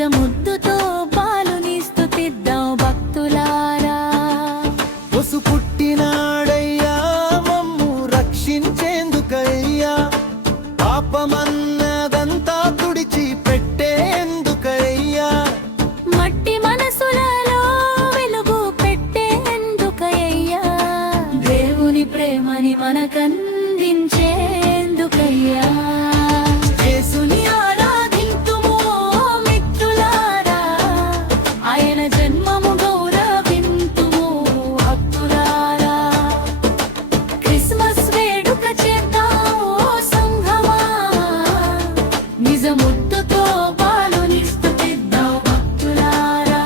నిజముద్దుతో పాలుని స్తుతిద్దాం భక్తులారా. వసు పుట్టినాడయ్యా మమ్ము రక్షించేందుకయ్యా, పాపమన్నదంతా తుడిచి పెట్టేందుకయ్యా, మట్టి మనసులలో వెలుగు పెట్టేందుకయ్యా, దేవుని ప్రేమని మనకందించేందుకయ్యా. యేసుని ఆరాధింతుము మిత్రులారా, ఆయన జన్మము గౌరవింతుము భక్తులారా. క్రిస్మస్ వేడుక చేద్దాం సంఘమా, నిజముద్దుతో పాలుని స్తుతిద్దాం భక్తులారా.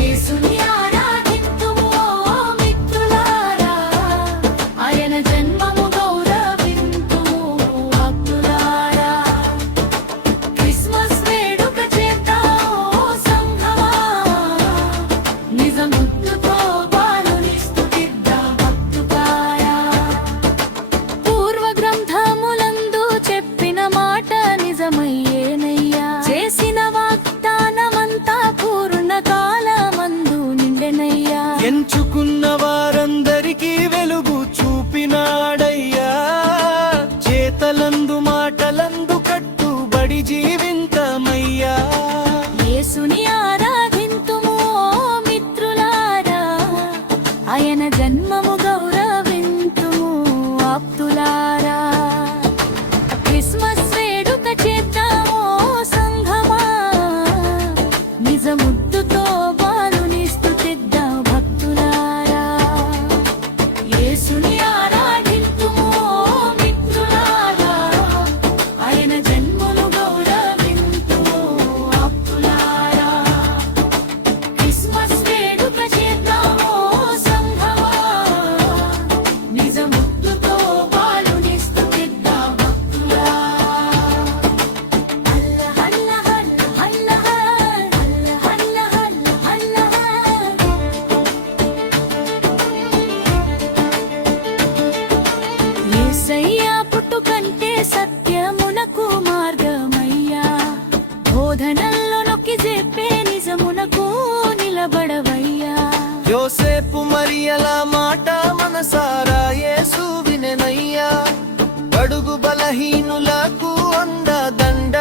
యేసుని ఆరాధింతుము మిత్రులారా, ఆయన జన్మము గౌరవింతుము భక్తులారా. క్రిస్మస్ వేడుక చేద్దాం సంఘమా, నిజముద్దుతో పాలుని స్తుతిద్దాం భక్తులారా. పూర్వ గ్రంథములందు చెప్పిన మాట నిజమయ్యేనయ్యా, చేసిన వాగ్దానమంతా పూర్ణ కాలమందు నిండెనయ్యా. ఎంచుకున్న వారందరికీ వెలుగు చూపినాడయ్యా, చేతలందు మాటలందు కట్టుబడి జీవింతమయ్యా. యేసుని ఆరాధింతుము మిత్రులారా, ఆయన జన్మము గౌరవింతుము ఆప్తులారా. క్రిస్మస్ వేడుక చేద్దాము సంఘమా, నిజముద్దుతో పాలుని స్తుతిద్దాం భక్తులారా. యేసుని ఆరాధింతుము మిత్రులారా, ఆయన జన్మము గౌరవింతుము ఆప్తులారా. క్రిస్మస్ వేడుక చేద్దాము సంఘమా, నిజముద్దుతో పాలుని స్తుతిద్దాం భక్తులారా. హల్ల హల్ల హల్ల హల్ల హల్ల హల్ల హల్ల యేసయ్యా పుట్టుకంటే సత్యమునకు మార్గమయ్యా, బోధనల్లో నొక్కి చెప్పే నిజమునకు నిలబడవయ్యా. యోసేపు మరియల మాట మనసారా యేసు వినెనయ్యా, బడుగు బలహీనులకు అండదండ